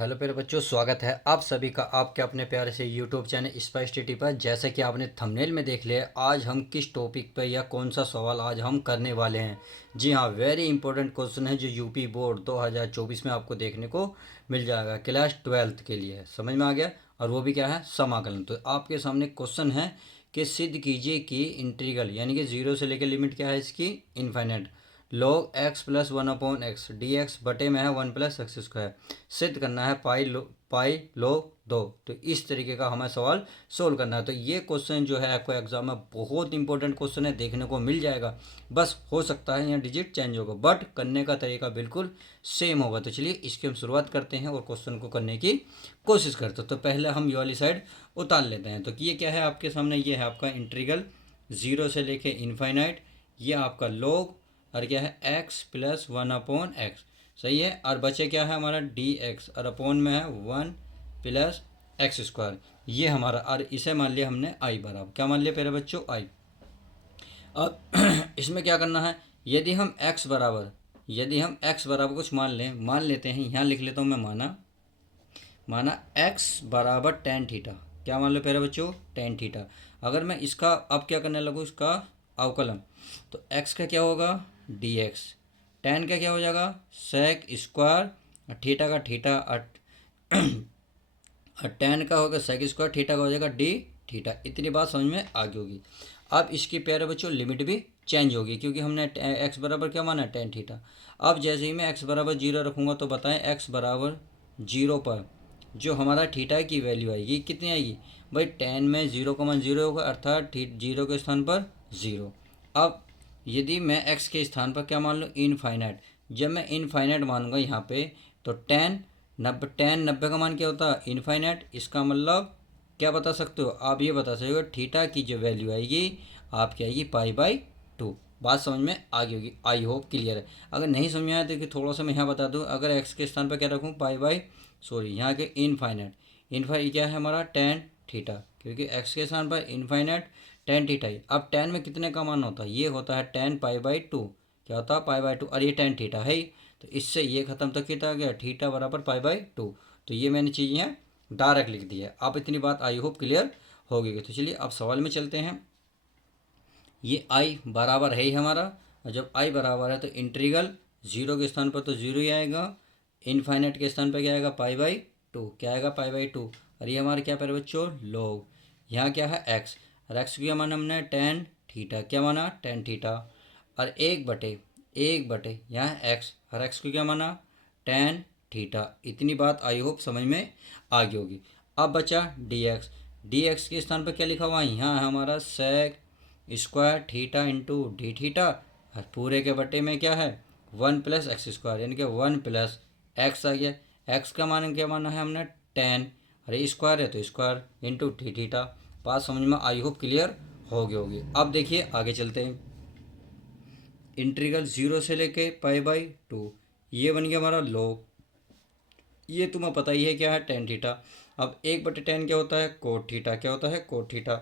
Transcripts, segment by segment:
Hello प्यारे बच्चों, स्वागत है आप सभी का आपके अपने प्यारे से यूट्यूब चैनल स्पाइस टीटी पर। जैसे कि आपने थंबनेल में देख लिया, आज हम किस टॉपिक पर या कौन सा सवाल आज हम करने वाले हैं। जी हाँ, वेरी इंपॉर्टेंट क्वेश्चन है जो यूपी बोर्ड 2024 में आपको देखने को मिल जाएगा। क्लास 12th के लिए समझ में आ गया। और वो भी क्या है, समाकलन। तो आपके सामने क्वेश्चन है कि सिद्ध कीजिए कि इंटीग्रल यानी कि जीरो से लेकर लिमिट क्या है इसकी, infinite, log x plus 1/x D x बटे में है 1 + x²। सिद्ध करना है पाई log 2। तो इस तरीके का हमें सवाल सोल्व करना है। तो ये क्वेश्चन जो है आपको एग्जाम में बहुत इंपॉर्टेंट क्वेश्चन है, देखने को मिल जाएगा। बस हो सकता है यहाँ डिजिट चेंज होगा, बट करने का तरीका बिल्कुल सेम होगा। तो चलिए इसकी हम शुरुआत करते हैं और क्वेश्चन को करने की कोशिश करते हैं। तो पहले हम ये वाली साइड उतार लेते हैं। तो ये क्या है आपके सामने, ये है आपका इंटीग्रल जीरो से लेके इनफाइनाइट। ये आपका log और क्या है x प्लस 1/x, सही है। और बचे क्या है हमारा dx और अपोन में है 1 + x²। ये हमारा, और इसे मान लिया हमने i बराबर, क्या मान लिया प्यारे बच्चों, i। अब इसमें क्या करना है, यदि हम x बराबर कुछ मान लेते हैं। यहाँ लिख लेता हूँ मैं, माना x बराबर टेन थीटा। क्या मान लो प्यारे बच्चों, टेन थीटा। अगर मैं इसका अब क्या करने लगूँ, इसका अवकलन, तो x का क्या होगा dx, टेन का क्या हो जाएगा सेक स्क्वायर, थीटा का थीटा, और टेन का होगा सेक स्क्वायर, थीटा का हो जाएगा डी थीटा। इतनी बात समझ में आ गई होगी। अब इसकी प्यारे बच्चों लिमिट भी चेंज होगी, क्योंकि हमने एक्स बराबर क्या माना, टेन थीटा। अब जैसे ही मैं एक्स बराबर जीरो रखूँगा तो बताएं एक्स बराबर जीरो पर जो हमारा थीटा की वैल्यू आएगी कितनी आएगी भाई, टेन में जीरो का मान जीरो होगा, अर्थात जीरो के स्थान पर ज़ीरो। अब यदि मैं x के स्थान पर क्या मान लूँ, इनफाइनाइट। जब मैं इनफाइनाइट मानूंगा यहाँ पे, तो टेन नब्बे का मान क्या होता है, इनफाइनाइट। इसका मतलब क्या बता सकते हो आप, ये बता सकते हो थीटा की जो वैल्यू आएगी आपकी आएगी π/2। बात समझ में आ गई होगी, आई होप क्लियर है। अगर नहीं समझ में आया तो थोड़ा सा मैं यहाँ बता दूँ। अगर एक्स के स्थान पर क्या रखूँ, यहाँ के इनफाइनाइट क्या है हमारा टेन थीटा, क्योंकि एक्स के स्थान पर इनफाइनाइट टेन थीटा ही। अब टेन में कितने का मान होता है, ये होता है टेन π/2। क्या होता है π/2, और ये टेन थीटा है ही। तो इससे ये खत्म तक कितना आ गया, थीटा बराबर π/2। तो ये मैंने चीज़ यहाँ डायरेक्ट लिख दी है। आप इतनी बात आई होप क्लियर हो गई। तो चलिए अब सवाल में चलते हैं। ये आई बराबर है ही हमारा, और जब आई बराबर है तो इंटीग्रल जीरो के स्थान पर तो जीरो ही आएगा, इनफाइनाइट के स्थान पर क्या आएगा π/2, क्या आएगा π/2। और ये हमारे क्या पर बच्चों, लोग। यहाँ क्या है एक्स, और एक्स को क्या माना हमने, टेन थीटा। क्या माना, टेन थीटा। और एक बटे यहाँ एक्स, और एक्स को क्या माना, टेन थीटा। इतनी बात आई होप समझ में आ गई होगी। अब बचा डी एक्स के स्थान पर क्या लिखा हुआ है, यहाँ है हमारा sec square theta into d theta, और पूरे के बटे में क्या है 1 + x², यानी कि 1 + x आ गया। एक्स का मान क्या माना है हमने, टेन, अरे स्क्वायर है तो स्क्वायर इंटू डी थीटा। बात समझ में आई होप क्लियर हो गई होगी। अब देखिए आगे चलते हैं। इंटीग्रल जीरो से लेके π/2, ये बन गया हमारा log। ये तुम्हें पता ही है क्या है, टेन थीटा। अब 1/10 क्या होता है, कोट थीटा। क्या होता है, कोट थीटा।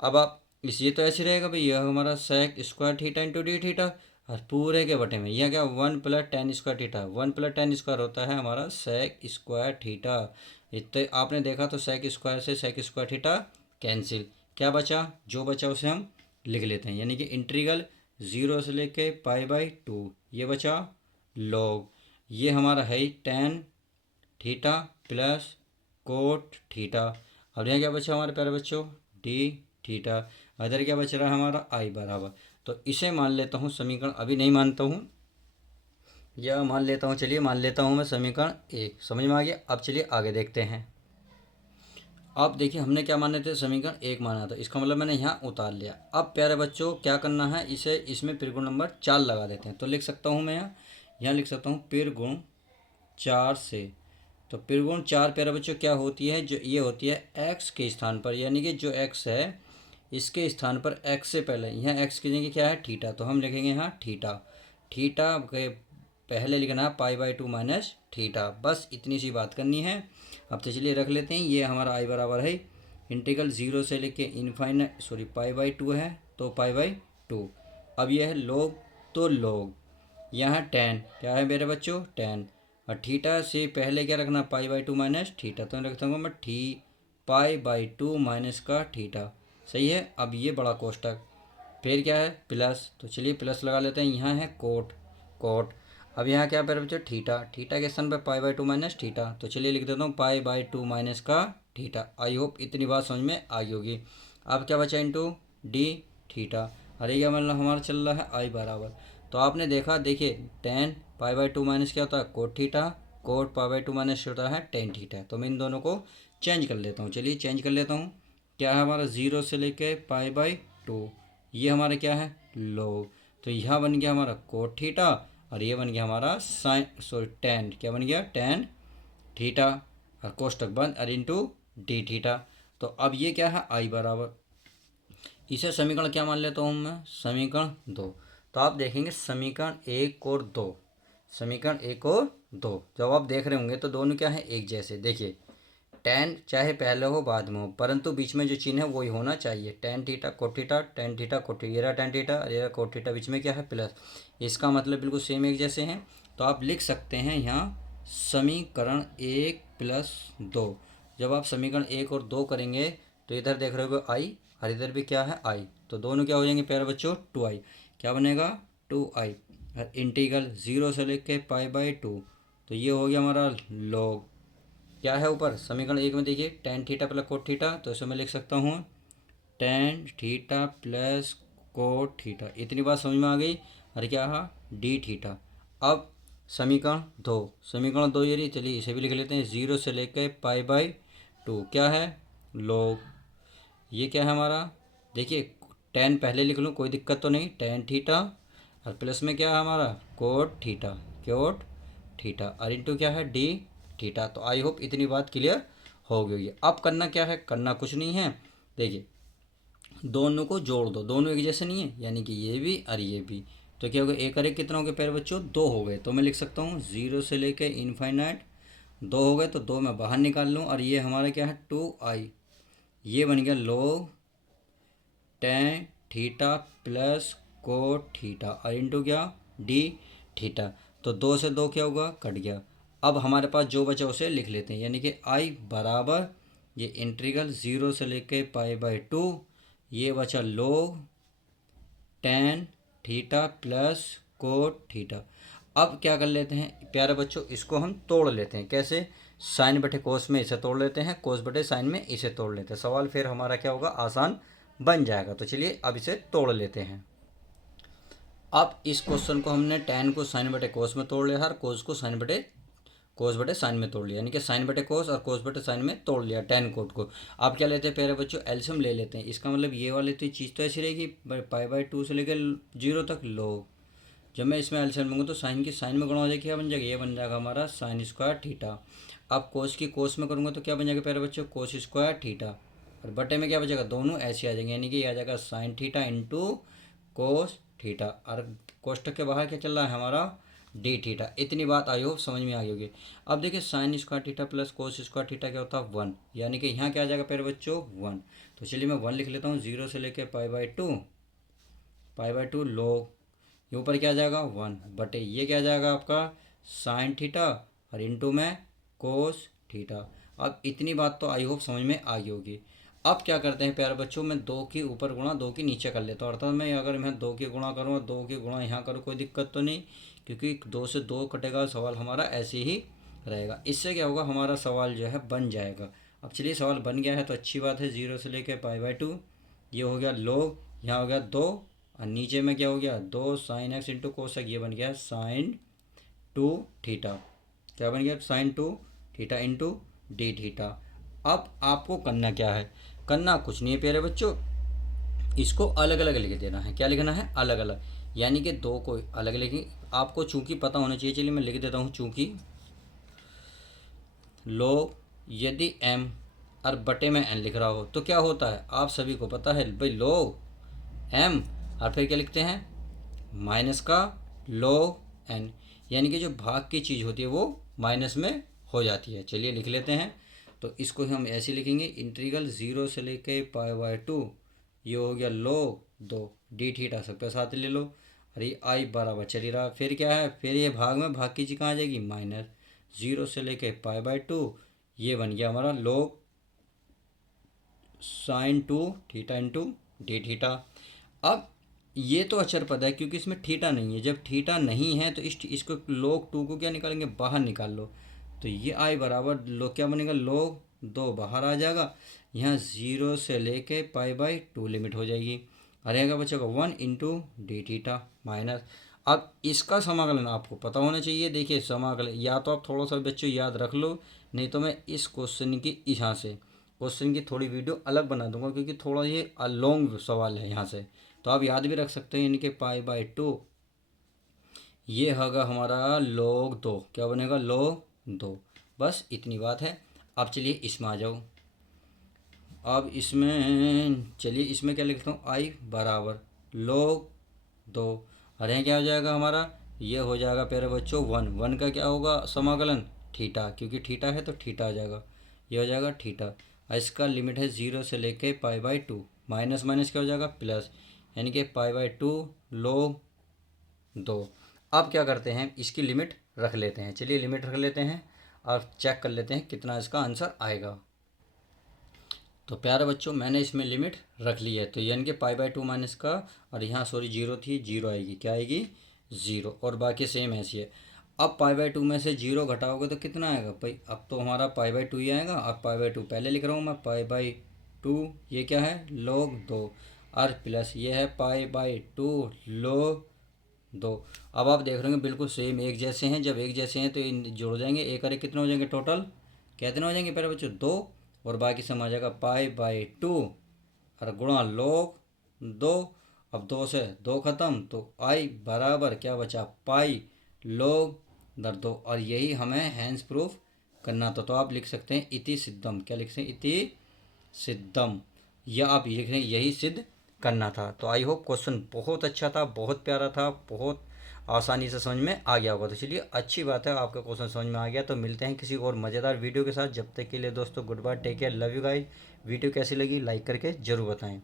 अब आप इस, ये तो ऐसे रहेगा भाई, यह हमारा sec square theta into d theta, और पूरे के बटे में यह क्या 1 + tan² थीटा। 1 + tan² होता है हमारा सेक स्क्वायर थीटा। इतने आपने देखा तो सेक स्क्वायर से सेक स्क्वायर थीटा कैंसिल। क्या बचा, जो बचा उसे हम लिख लेते हैं, यानी कि इंटीग्रल जीरो से लेके π/2, ये बचा लॉग। ये हमारा है tan theta plus cot theta. अब यहाँ क्या बचा हमारे प्यारे बच्चों, डी थीटा। इधर क्या बच रहा है हमारा आई बराबर। तो इसे मान लेता हूँ समीकरण, अभी नहीं मानता हूँ, या मान लेता हूँ, चलिए मान लेता हूँ मैं समीकरण एक। समझ में आ गया। अब चलिए आगे देखते हैं। अब देखिए हमने क्या माने थे, समीकरण एक माना था, इसका मतलब मैंने यहाँ उतार लिया। अब प्यारे बच्चों क्या करना है, इसे इसमें पिर गुण नंबर 4 लगा देते हैं। तो लिख सकता हूँ मैं यहाँ लिख सकता हूँ पिर गुण 4 से। तो पिरगुण 4 प्यारे बच्चों क्या होती है, जो ये होती है x के स्थान पर, यानी कि जो x है इसके स्थान पर x से पहले, यहाँ x की जगह क्या है थीटा, तो हम लिखेंगे यहाँ थीटा के पहले लिखना है π/2 माइनस थीटा। बस इतनी सी बात करनी है। अब तो चलिए रख लेते हैं। ये हमारा i बराबर है इंटीग्रल जीरो से लेके इनफाइनाइट, सॉरी π/2 है तो π/2। अब यह है log, तो log यहाँ टेन क्या है मेरे बच्चों, टेन, और थीटा से पहले क्या रखना, pi by two minus theta, तो मैं रखता हूँ मैं पाई बाई टू माइनस का थीटा। सही है। अब ये बड़ा कोष्टक, फिर क्या है प्लस, तो चलिए प्लस लगा लेते हैं। यहाँ है कोट, कोट। अब यहाँ क्या पर बच्चों थीटा, थीटा के स्थान पर pi by two minus theta, तो चलिए लिख देता हूँ पाई बाई टू माइनस का थीटा। आई होप इतनी बात समझ में आ गई होगी। अब क्या बचा इंटू डी थीटा। अरे क्या मतलब हमारा चल रहा है आई बराबर, तो आपने देखा, देखिए ten pi by two minus क्या होता है cot theta, coat pi by two minus होता है टेन थीटा। तो मैं इन दोनों को चेंज कर लेता हूँ। चलिए चेंज कर लेता हूँ। क्या है हमारा, जीरो से लेके पाई बाई टू, ये हमारा क्या है लोग, तो यहाँ बन गया हमारा कोट थीटा, और ये बन गया हमारा साइन सॉरी टेन, क्या बन गया टेन थीटा, और कोष्टक बंद और इंटू डी थीटा। तो अब ये क्या है आई बराबर, इसे समीकरण क्या मान लेता हूँ मैं, समीकरण दो। तो आप देखेंगे समीकरण एक और दो, समीकरण एक और दो जब आप देख रहे होंगे तो दोनों क्या है एक जैसे। देखिए टेन चाहे पहले हो बाद में हो, परंतु बीच में जो चिन्ह है वही होना चाहिए। टेन थीटा कोठीटा, टेन थीटा कोठी, ये रहा टेन थीटा और ये रहा कोठीटा, बीच में क्या है प्लस, इसका मतलब बिल्कुल सेम एक जैसे हैं। तो आप लिख सकते हैं यहाँ समीकरण एक प्लस दो। जब आप समीकरण एक और दो करेंगे तो इधर देख रहे हो आई और इधर भी क्या है आई, तो दोनों क्या हो जाएंगे प्यारे बच्चों टू आई, क्या बनेगा टू आई। और इंटीग्रल जीरो से लेके पाई बाई टू, तो ये हो गया हमारा लॉग, क्या है ऊपर समीकरण एक में देखिए tan theta plus cot theta, तो इसे मैं लिख सकता हूँ tan theta plus cot theta. इतनी बात समझ में आ गई। और क्या है डी थीटा। अब समीकरण दो, समीकरण दो ये रही, चलिए इसे भी लिख लेते हैं। जीरो से लेकर पाई बाई टू क्या है लोग, ये क्या है हमारा, देखिए टेन पहले लिख लूँ कोई दिक्कत तो नहीं, टेन थीटा और प्लस में क्या है हमारा कोट थीटा, कोट थीटा, और इंटू क्या है डी थीटा। तो आई होप इतनी बात क्लियर हो गई है। अब करना क्या है, करना कुछ नहीं है। देखिए दोनों को जोड़ दो, दोनों एक जैसे नहीं है, यानी कि ये भी और ये भी, तो क्या हो गया एक और एक कितना हो गया प्यारे बच्चों दो हो गए। तो मैं लिख सकता हूँ जीरो से लेके इनफाइनाइट दो हो गए, तो दो मैं बाहर निकाल लूँ, और ये हमारा क्या है टू आई, ये बन गया लोग tan theta plus cot theta और इंटू क्या डी थीटा। तो दो से दो क्या होगा कट गया। अब हमारे पास जो बचा उसे लिख लेते हैं, यानी कि आई बराबर ये इंटीग्रल जीरो से लेके पाई बाई टू, ये बचा लोग tan theta plus cot theta. अब क्या कर लेते हैं प्यारे बच्चों, इसको हम तोड़ लेते हैं। कैसे, साइन बटे कोस में इसे तोड़ लेते हैं, कोस बटे साइन में इसे तोड़ लेते हैं, सवाल फिर हमारा क्या होगा आसान बन जाएगा। तो चलिए अब इसे तोड़ लेते हैं। अब इस क्वेश्चन को हमने टेन को साइन बटे कोस में तोड़ लिया और कोस बटे साइन में तोड़ लिया, यानी कि साइन बटे कोस और कोस बटे साइन में तोड़ लिया टेन कोट को। अब क्या लेते हैं प्यारे बच्चों एल्शियम ले लेते हैं। इसका मतलब ये वाली तो चीज़ तो ऐसी रहेगी पाई बाई टू से लेकर जीरो तक लो, जब मैं इसमें एल्शियम लूँगा तो साइन की साइन में गुणा हो जाएगा, क्या बन जाएगा ये बन जाएगा हमारा साइन स्क्वायर थीटा। अब कोस की कोस में करूँगा तो क्या बन जाएगा प्यारे बच्चों कोस स्क्वायर थीटा, और बटे में क्या बचेगा दोनों ऐसे आ जाएंगे, यानी कि ये आ जाएगा sine theta into cos theta, और कोष्टक के बाहर क्या चल रहा है हमारा डी थीटा। इतनी बात आई होप समझ में आई होगी। अब देखिए sine square theta plus cos square theta क्या होता है वन, यानी कि यहाँ क्या आ जाएगा प्यारे बच्चों वन। तो चलिए मैं वन लिख लेता हूँ, जीरो से लेकर पाई बाई टू लोग, ये ऊपर क्या आ जाएगा वन बटे ये क्या आ जाएगा आपका साइन थीटा और इंटू में कोस थीटा। अब इतनी बात तो आई होप समझ में आ गई होगी। अब क्या करते हैं प्यारे बच्चों, मैं दो की ऊपर गुणा दो की नीचे कर लेता हूँ, अर्थात मैं अगर मैं दो की गुणा करूँ दो की गुणा यहाँ करूँ कोई दिक्कत तो नहीं, क्योंकि दो से दो कटेगा, सवाल हमारा ऐसे ही रहेगा। इससे क्या होगा हमारा सवाल जो है बन जाएगा। अब चलिए सवाल बन गया है तो अच्छी बात है। जीरो से लेकर पाई बाई टू, ये हो गया लोग, यहाँ हो गया दो, और नीचे में क्या हो गया दो साइन एक्स इंटू कोसक, ये बन गया साइन टू थीटा, क्या बन गया sign to theta into d theta. अब आपको करना क्या है, करना कुछ नहीं है प्यारे बच्चों, इसको अलग अलग लिख देना है। क्या लिखना है अलग अलग, यानी कि दो को अलग लिखें, आपको चूंकि पता होना चाहिए। चलिए मैं लिख देता हूँ चूंकि लो यदि एम और बटे में एन लिख रहा हो तो क्या होता है आप सभी को पता है भाई, लो एम और फिर क्या लिखते हैं माइनस का लो एन, यानी कि जो भाग की चीज़ होती है वो माइनस में हो जाती है। चलिए लिख लेते हैं। तो इसको हम ऐसे लिखेंगे इंटीग्रल जीरो से लेके पाई बाई टू, ये हो गया लो दो डी थीटा सबके साथ ले लो, और ये आई बराबर चली रहा, फिर क्या है फिर ये भाग में भाग की चीज़ कहाँ आ जाएगी माइनस, 0 से लेके π/2, ये बन गया हमारा log sin 2 theta into d theta. अब ये तो अचर पद है क्योंकि इसमें थीटा नहीं है, जब थीटा नहीं है तो इसको log 2 को क्या निकालेंगे, बाहर निकाल लो, तो ये आई बराबर लो क्या बनेगा, log 2 बाहर आ जाएगा, यहाँ 0 से लेके π/2 लिमिट हो जाएगी, रहेगा बचेगा 1 इंटू डी थीटा माइनस। अब इसका समाकलन आपको पता होना चाहिए। देखिए समाकलन या तो आप थोड़ा सा बच्चों याद रख लो, नहीं तो मैं इस क्वेश्चन की यहाँ से क्वेश्चन की थोड़ी वीडियो अलग बना दूंगा क्योंकि थोड़ा ये लॉन्ग सवाल है यहाँ से, तो आप याद भी रख सकते हैं। यानी कि π/2 ये होगा हमारा log 2, क्या बनेगा log 2, बस इतनी बात है। अब चलिए इसमें आ जाओ। अब इसमें चलिए इसमें क्या लिखता हूँ, आई बराबर log 2, अरे क्या हो जाएगा हमारा, ये हो जाएगा प्यारे बच्चों 1 का क्या होगा समाकलन, थीटा, क्योंकि थीटा है तो थीटा आ जाएगा, ये हो जाएगा थीटा। इसका लिमिट है 0 से लेके π/2, माइनस माइनस क्या हो जाएगा प्लस, यानी कि π/2 log 2। अब क्या करते हैं, इसकी लिमिट रख लेते हैं। चलिए लिमिट रख लेते हैं और चेक कर लेते हैं कितना इसका आंसर आएगा। तो प्यारे बच्चों मैंने इसमें लिमिट रख ली है, तो यानी कि π/2 माइनस का, और यहाँ सॉरी 0 थी, 0 आएगी, क्या आएगी 0, और बाकी सेम ऐसी है। अब π/2 में से 0 घटाओगे तो कितना आएगा भाई, अब तो हमारा π/2 ही आएगा। अब π/2 पहले लिख रहा हूँ मैं, π/2 ये क्या है log 2, और प्लस ये है π/2 log 2। अब आप देख रहे होंगे बिल्कुल सेम एक जैसे हैं, जब एक जैसे हैं तो इन जोड़ जाएंगे, एक अरे कितने हो जाएंगे टोटल, कितने हो जाएंगे प्यारे बच्चों 2, और बाकी सम आ जाएगा π/2 और गुणा log 2। अब 2 से 2 ख़त्म, तो आई बराबर क्या बचा पाई log 2, और यही हमें हैंस प्रूफ करना था। तो आप लिख सकते हैं इति सिद्धम, क्या लिख सकते हैं इति सिद्धम, या आप लिख रहे हैं यही सिद्ध करना था। तो आई होप क्वेश्चन बहुत अच्छा था, बहुत प्यारा था, बहुत आसानी से समझ में आ गया होगा। तो चलिए अच्छी बात है, आपका क्वेश्चन समझ में आ गया। तो मिलते हैं किसी और मज़ेदार वीडियो के साथ, जब तक के लिए दोस्तों good bye, take care, love you guys. Video कैसी लगी लाइक करके ज़रूर बताएं।